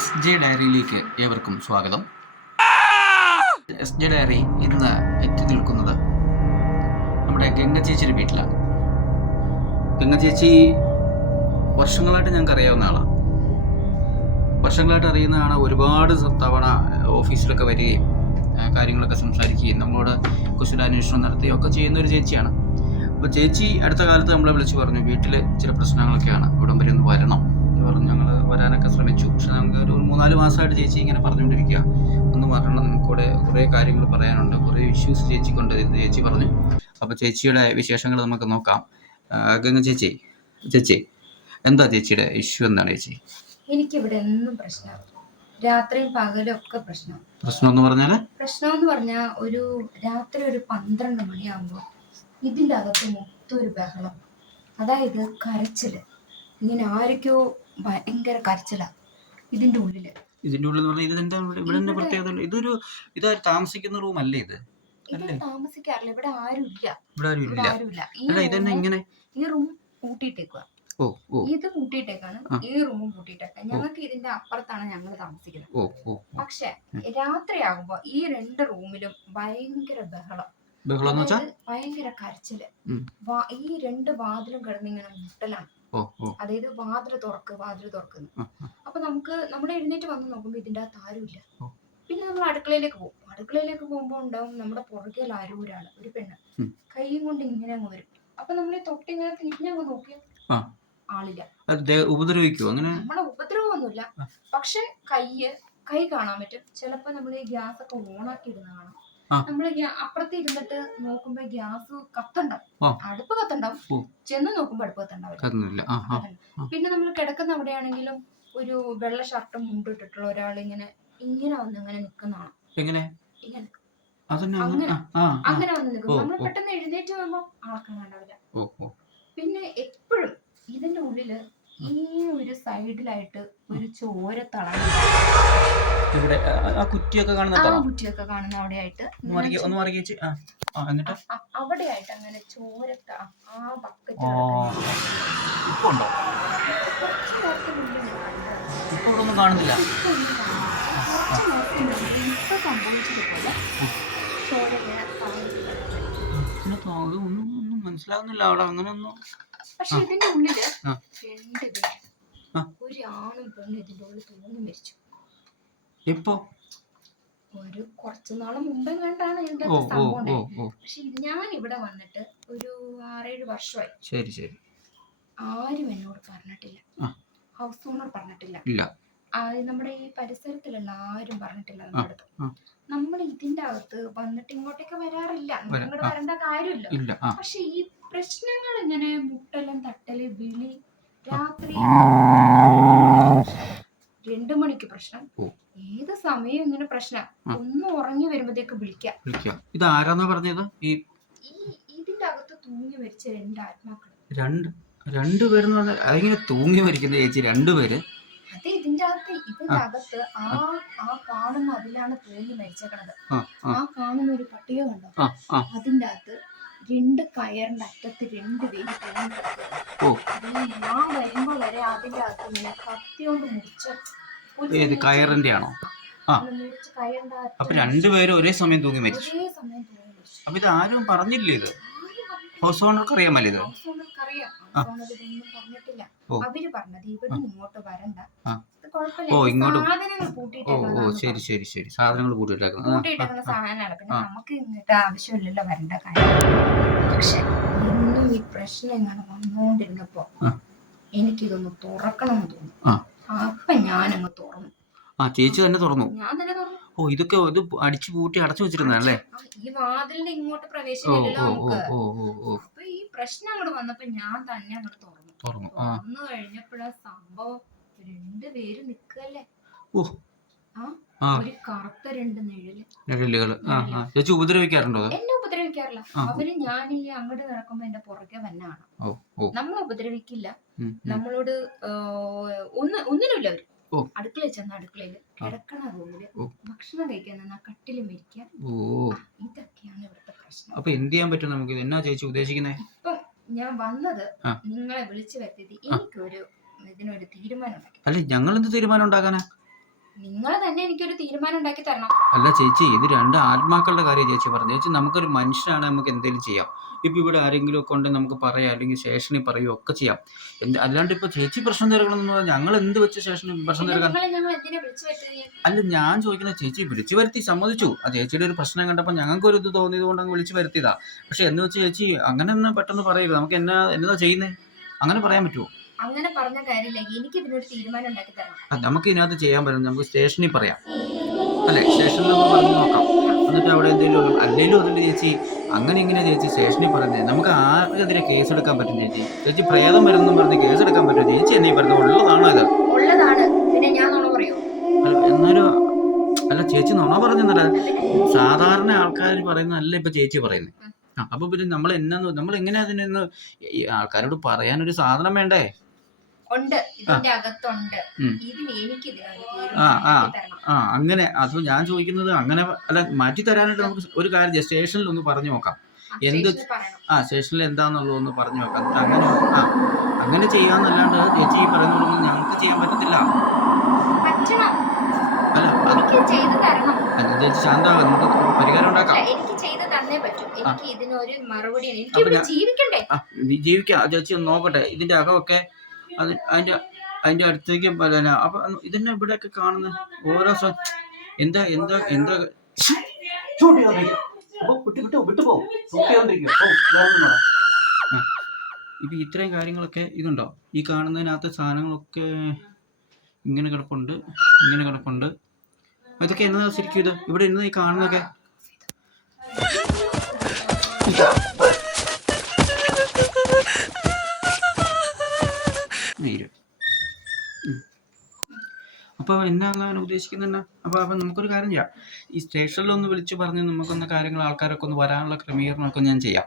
SJ ഡയറിയിലേക്ക് ഏവർക്കും സ്വാഗതം. SJ diary ഇന്ന് എത്തി നിൽക്കുന്നത് നമ്മുടെ ഗംഗ ചേച്ചിയുടെ വീട്ടിലാണ്. ഗംഗ ചേച്ചി വർഷങ്ങളായിട്ട് ഞങ്ങൾക്ക് അറിയാവുന്ന ആളാണ്. ഒരുപാട് തവണ ഓഫീസിലൊക്കെ വരികയും കാര്യങ്ങളൊക്കെ സംസാരിക്കുകയും നമ്മളോട് കുശലാന്വേഷണം നടത്തുകയും ഒക്കെ ചെയ്യുന്ന ഒരു ചേച്ചിയാണ്. അപ്പോൾ ചേച്ചി അടുത്ത കാലത്ത് നമ്മളെ വിളിച്ച് പറഞ്ഞു, വീട്ടിൽ ചില പ്രശ്നങ്ങളൊക്കെയാണ്, ഇവിടം വരെ ഒന്ന് വരണം എന്ന് പറഞ്ഞു. ഞങ്ങൾ വരാനൊക്കെ ശ്രമിച്ചു. പക്ഷെ നമുക്ക് ഒരു 3-4 മാസമായിട്ട് ചേച്ചി ഇങ്ങനെ പറഞ്ഞുകൊണ്ടിരിക്കുക, ഒന്ന് വരണം, നമുക്കിവിടെ കുറേ കാര്യങ്ങൾ പറയാനുണ്ട്, കുറേ ഇഷ്യൂസ് ചേച്ചിക്കുണ്ട് എന്ന് ചേച്ചി പറഞ്ഞു. അപ്പോൾ ചേച്ചിയുടെ വിശേഷങ്ങൾ നമുക്ക് നോക്കാം. ഗംഗ ചേച്ചി എന്താ ചേച്ചിയുടെ ഇഷ്യൂ? എന്താണ് ചേച്ചി? എനിക്കിവിടെ എന്നും പ്രശ്നമാണ്, രാത്രിയും പകലും ഒക്കെ പ്രശ്നം. പ്രശ്നം എന്ന് പറഞ്ഞാൽ ഒരു രാത്രി ഒരു 12 മണിയാകുമ്പോൾ ഇതിൻ്റെ അകത്ത് മൊത്തം ഒരു ബഹളം, അതായത് കരച്ചില്. ഇങ്ങനെ ആരൊക്കെയോ ഭയങ്കര കരച്ചില ഇതിന്റെ ഉള്ളില്. ഇത് താമസിക്കുന്ന റൂം അല്ലേ? ഇത് താമസിക്കാറില്ല, ഇവിടെ ആരുമില്ല. ഈ റൂം പൂട്ടിയിട്ടേക്കുക, ഇത് പൂട്ടിയിട്ടേക്കാണ്, ഈ റൂമും പൂട്ടിയിട്ടേക്കാം. ഞങ്ങൾക്ക് ഇതിന്റെ അപ്പുറത്താണ് ഞങ്ങൾ താമസിക്കുന്നത്. പക്ഷെ രാത്രിയാകുമ്പോ ഈ 2 റൂമിലും ഭയങ്കര ബഹളം, ഭയങ്കര കരച്ചില്. ഈ 2 വാതിലും കിടന്നിങ്ങനെ മുട്ടലാണ്, അതായത് വാതില് തുറക്കുന്നു. അപ്പൊ നമ്മുടെ എഴുന്നേറ്റ് വന്ന് നോക്കുമ്പോ ഇതിന്റെ അകത്ത് ആരുമില്ല. പിന്നെ നമ്മൾ അടുക്കളയിലേക്ക് പോകുമ്പോ ഉണ്ടാവും നമ്മുടെ പുറകിൽ ആരോ ഒരു പെണ്ണ് കൈയും കൊണ്ട് ഇങ്ങനെ അങ്ങ് വരും. അപ്പൊ നമ്മൾ ഈ തൊട്ടിങ്ങനെ തിരിഞ്ഞങ്ങ് നോക്കിയാൽ ആളില്ല. നമ്മളെ ഉപദ്രവമൊന്നുമില്ല, പക്ഷെ കൈ കാണാൻ പറ്റും. ചിലപ്പോ നമ്മൾ ഈ ഗ്യാസ് ഒക്കെ ഓണാക്കി ഇടുന്ന കാണാം. നമ്മള് അപ്പുറത്ത് ഇരുന്നിട്ട് നോക്കുമ്പോ ഗ്യാസ് അടുപ്പ് കത്തുണ്ടാവും, ചെന്ന് നോക്കുമ്പോ അടുപ്പ് കത്തുണ്ടാവില്ല. പിന്നെ നമ്മൾ കിടക്കുന്ന അവിടെയാണെങ്കിലും ഒരു വെള്ള ഷർട്ടും മുണ്ടും ഇട്ടിട്ടുള്ള ഒരാൾ ഇങ്ങനെ വന്ന് നിക്കുന്നതാണ്. അങ്ങനെ വന്ന് നിൽക്കും. നമ്മൾ പെട്ടെന്ന് എഴുന്നേറ്റ് വരുമ്പോ ആൾക്കും കണ്ടാവില്ല. പിന്നെ എപ്പോഴും ഇതിന്റെ ഉള്ളില് ഈ ഒരു സൈഡിലായിട്ട് ഒരു ചോരത്തളം, കുറ്റിയൊക്കെ കാണുന്ന അവിടെയായിട്ട് അവിടെയായിട്ട് അങ്ങനെ ചോരത്ത ആ ബക്കറ്റ് കാണുന്നില്ല. ഇപ്പൊ സംഭവിച്ചതുപോലെ ചോര ഒന്നും മനസ്സിലാവുന്നില്ല അവിടെ അങ്ങനെയൊന്നും. പക്ഷെ ഇതിന്റെ ഉള്ളില് 2 പേര്, ഒരു ആണും പെണ്ണും ഇതിന്റെ ഉള്ളിൽ തൂങ്ങി മരിച്ചു. ഇപ്പൊ ഒരു കുറച്ചു നാള് മുമ്പേ കണ്ടാണ് ഇതിന്റെ സംഭവം. പക്ഷെ ഞാൻ ഇവിടെ വന്നിട്ട് ഒരു 6-7 വർഷമായി. ശരി. ആരും എന്നോട് പറഞ്ഞിട്ടില്ല, ഹൗസ് ഓണർ പറഞ്ഞിട്ടില്ല, നമ്മുടെ ഈ പരിസരത്തിലുള്ള ആരും പറഞ്ഞിട്ടില്ല നമ്മുടെ അടുത്ത്. നമ്മൾ ഇതിന്റെ അകത്ത് വന്നിട്ട് ഇങ്ങോട്ടേക്ക് വരാറില്ല, ഇങ്ങോട്ട് വരേണ്ട കാര്യമില്ല. പക്ഷെ ഈ പ്രശ്നങ്ങൾ ഇങ്ങനെ മുട്ടലും തട്ടല് വിളി, രാത്രി 2 മണിക്ക് പ്രശ്നം, ഏത് സമയം ഇങ്ങനെ പ്രശ്നം. ഒന്ന് ഉറങ്ങി വരുമ്പോഴത്തേക്ക് വിളിക്കാം. ഇത് ആരാന്നാ പറഞ്ഞത്? ഇതിന്റെ അകത്ത് തൂങ്ങി മരിച്ച 2 ആത്മാക്കൾ. 2 പേരെന്ന് പറഞ്ഞാൽ അതിങ്ങനെ തൂങ്ങി മരിക്കുന്ന ചേച്ചി? 2 പേര്? അത് ഇതിന്റെ അകത്ത് ആ കാണുന്ന അതിലാണ് തൂങ്ങി മരിച്ചേക്കണത്. ആ കാണുന്ന ഒരു പട്ടിക കണ്ടോ? അതിന്റെ അകത്ത് 2 കയറിന്റെ അറ്റത്ത് 2 പേര് തൂങ്ങി. ഞാൻ വരുമ്പോ വരെ അതിന്റെ അകത്ത് ഇങ്ങനെ കത്തിയോണ്ട് മുറിച്ച കയറിന്റെ ആണോ? അപ്പൊ 2 പേരും ഒരേ സമയം തൂങ്ങി മരിച്ചു. അപ്പൊ ഇത് ആരും പറഞ്ഞില്ലേ? ഇത് ഹൗസ് ഓണർക്ക് അറിയാമല്ലോ? ഇത് പറഞ്ഞിട്ടില്ല. അവര് പറഞ്ഞത് ഇവിടെ ഇങ്ങോട്ട് വരണ്ട, ശരി. സാധനങ്ങൾ കൂട്ടിയിട്ടേക്കുന്ന സാധനമാണ്, പിന്നെ നമുക്ക് ഇങ്ങോട്ട് ആവശ്യമില്ലല്ലോ വരണ്ട കാര്യം. പക്ഷെ ഇന്നും ഈ പ്രശ്നം ഇങ്ങനെ വന്നുകൊണ്ടിരുന്നപ്പോ എനിക്കിതൊന്ന് തുറക്കണമെന്ന് തോന്നി. അപ്പൊ ഞാനങ്ങ് തുറന്നു. ചേച്ചി തന്നെ തുറന്നു? ഞാൻ തന്നെ തുറന്നു. ഇതൊക്കെ അടിച്ചു പൂട്ടി അടച്ചു വെച്ചിരുന്നല്ലേ? ഈ വാതിലിന്റെ ഇങ്ങോട്ട് പ്രവേശനമില്ലല്ലോ നമുക്ക്. അപ്പൊ ഈ പ്രശ്നം അങ്ങോട്ട് വന്നപ്പോ ഞാൻ തന്നെ അങ്ങോട്ട് തുറന്നു കഴിഞ്ഞപ്പോഴാ സംഭവം. 2 പേര് നിക്കല്ലേ, ഒരു കറുത്ത 2 നിഴലുകള്. ചേച്ചി ഉപദ്രവിക്കാറുണ്ടോ? എന്നെ ഉപദ്രവിക്കാറില്ല. അവര് ഞാൻ ഈ അങ്ങോട്ട് നടക്കുമ്പോ എന്റെ പുറകെ വന്നാണ്. നമ്മളെ ഉപദ്രവിക്കില്ല, നമ്മളോട് ഒന്നിനുമില്ല. അവര് അടുക്കളയിൽ ചെന്ന അടുക്കളയില്, കിടക്കണ റൂമില്, ഭക്ഷണം കഴിക്കാൻ നിന്ന കട്ടില് മരിക്കാൻ. ഇതൊക്കെയാണ് ഇവിടുത്തെ പ്രശ്നം. അപ്പൊ എന്ത് ചെയ്യാൻ പറ്റും നമുക്ക്? എന്നാ ചേച്ചി ഉദ്ദേശിക്കുന്നത്? ഇപ്പം ഞാൻ വന്നത് നിങ്ങളെ വിളിച്ചു വരുത്തിയത് ഇതിനൊരു തീരുമാനം ഉണ്ടാക്കി. അല്ല, ഞങ്ങൾ എന്ത് തീരുമാനം ഉണ്ടാക്കാനാ? നിങ്ങൾ തന്നെ എനിക്കൊരു തീരുമാനം ഉണ്ടാക്കി തരണം. അല്ല ചേച്ചി, ഇത് രണ്ട് ആത്മാക്കളുടെ കാര്യം ചേച്ചി പറഞ്ഞു. ചേച്ചി നമുക്കൊരു മനുഷ്യനാണ്, നമുക്ക് എന്തെങ്കിലും ചെയ്യാം. ഇപ്പം ഇവിടെ ആരെങ്കിലും ഒക്കെ ഉണ്ടെങ്കിൽ നമുക്ക് പറയാം, അല്ലെങ്കിൽ സ്റ്റേഷനിൽ പറയുകയോ ഒക്കെ ചെയ്യാം. അല്ലാണ്ട് ഇപ്പോൾ ചേച്ചി പ്രശ്നം തീർക്കണമെന്ന് പറഞ്ഞാൽ ഞങ്ങൾ എന്ത് വെച്ച് സ്റ്റേഷനിൽ പ്രശ്നം തീർക്കാൻ? അല്ല, ഞാൻ ചോദിക്കുന്നത് ചേച്ചി വിളിച്ചു വരുത്തി സമ്മതിച്ചു. ആ ചേച്ചിയുടെ ഒരു പ്രശ്നം കണ്ടപ്പോൾ ഞങ്ങൾക്കൊരു ഇത് തോന്നിയത് കൊണ്ട് അങ്ങ് വിളിച്ചു വരുത്തിയതാ. പക്ഷെ എന്ന് വെച്ച് ചേച്ചി അങ്ങനെ ഒന്നും പെട്ടെന്ന് പറയരുത്. നമുക്ക് എന്നതാ ചെയ്യുന്നത്, അങ്ങനെ പറയാൻ പറ്റുമോ? അങ്ങനെ പറഞ്ഞ കാര്യമില്ല, എനിക്ക് ഇതിനൊരു തീരുമാനം ഉണ്ടാക്കി തരണം. നമുക്ക് ഇതിനകത്ത് ചെയ്യാൻ പറ്റും, നമുക്ക് സ്റ്റേഷനിൽ പറയാം അല്ലേ? സ്റ്റേഷനിൽ നമ്മൾ പറഞ്ഞു നോക്കാം. എന്നിട്ട് അവിടെ എന്തെങ്കിലും അല്ലെങ്കിലും അതിൻ്റെ ചേച്ചി അങ്ങനെ ഇങ്ങനെ ചേച്ചി സ്റ്റേഷനിൽ പറയുന്നത് നമുക്ക് ആർക്കെതിരെ കേസ് എടുക്കാൻ പറ്റും ചേച്ചി? ചേച്ചി പ്രേതം വരുന്നെന്നും പറഞ്ഞ് കേസ് എടുക്കാൻ പറ്റും ചേച്ചി? എന്നീ പറയുന്നത് ഉള്ളതാണോ ഇത്? ഉള്ളതാണ്, പിന്നെ ഞാൻ നുണ പറയോ? എന്നാലും അല്ല ചേച്ചി നുണ പറഞ്ഞല്ല, സാധാരണ ആൾക്കാർ പറയുന്നതല്ല ഇപ്പൊ ചേച്ചി പറയുന്നത്. അപ്പൊ പിന്നെ നമ്മൾ എങ്ങനെ അതിനൊന്ന് ആൾക്കാരോട് പറയാനൊരു സാധനം വേണ്ടേ? ഉണ്ട്, ഇതിന്റെ അകത്തുണ്ട്. ഇതിന് എനിക്ക് അങ്ങനെ അത് ഞാൻ ചോദിക്കുന്നത്. അങ്ങനെ അല്ല, മാറ്റി തരാനായിട്ട് നമുക്ക് ഒരു കാര്യം സ്റ്റേഷനിൽ ഒന്ന് പറഞ്ഞു നോക്കാം. സ്റ്റേഷനിൽ എന്താന്നുള്ളതൊന്ന് പറഞ്ഞു നോക്കാം. അങ്ങനെ ചെയ്യാന്നല്ലാണ്ട് ചേച്ചി പറയുന്ന ഞങ്ങൾക്ക് ചെയ്യാൻ പറ്റത്തില്ല. അല്ല ചേച്ചി ശാന്താകാം, നമുക്ക് പരിഹാരം ഉണ്ടാക്കാം. ജീവിക്കാം ചേച്ചി, ഒന്ന് നോക്കട്ടെ ഇതിന്റെ അകമൊക്കെ. അതിന്റെ അടുത്തേക്ക് അപ്പൊ ഇതന്നെ ഇവിടെയൊക്കെ കാണുന്ന ഓരോ എന്താ ഇപ്പൊ ഇത്രയും കാര്യങ്ങളൊക്കെ ഇതുണ്ടോ? ഈ കാണുന്നതിനകത്ത് സാധനങ്ങളൊക്കെ ഇങ്ങനെ കിടപ്പുണ്ട്. ഇതൊക്കെ എന്നതാ ശരിക്കും? ഇത് ഇവിടെ ഇന്ന് ഈ കാണുന്നതൊക്കെ അപ്പൊ എന്നാണ് ഉദ്ദേശിക്കുന്നത്? അപ്പൊ നമുക്കൊരു കാര്യം ചെയ്യാം, ഈ സ്റ്റേഷനിലൊന്ന് വിളിച്ചു പറഞ്ഞ് നമുക്കൊന്ന് കാര്യങ്ങൾ ആൾക്കാരൊക്കെ ഒന്ന് വരാനുള്ള ക്രമീകരണമൊക്കെ ഞാൻ ചെയ്യാം.